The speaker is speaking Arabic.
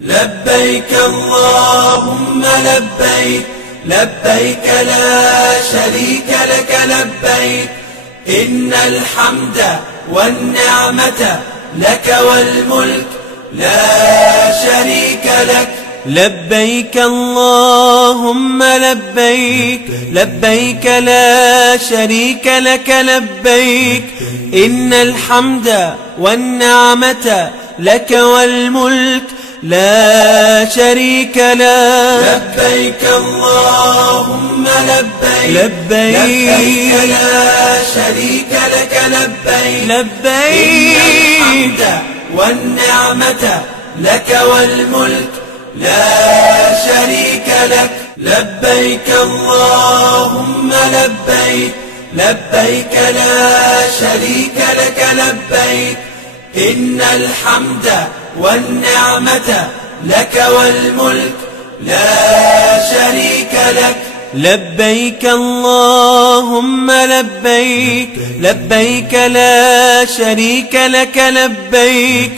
لبيك اللهم لبيك، لبيك لا شريك لك لبيك، إن الحمد والنعمة لك والملك لا شريك لك. لبيك اللهم لبيك، لبيك لا شريك لك لبيك، إن الحمد والنعمة لك والملك لا شريك لك. لبيك اللهم لبيك، لبيك لا شريك لك لبيك، لبيك إن الحمد والنعمة لك والملك لا شريك لك. لبيك اللهم لبيك، لبيك لا شريك لك لبيك، إن الحمد والنعمة لك والملك لا شريك لك. لبيك اللهم لبيك، لبيك لا شريك لك لبيك.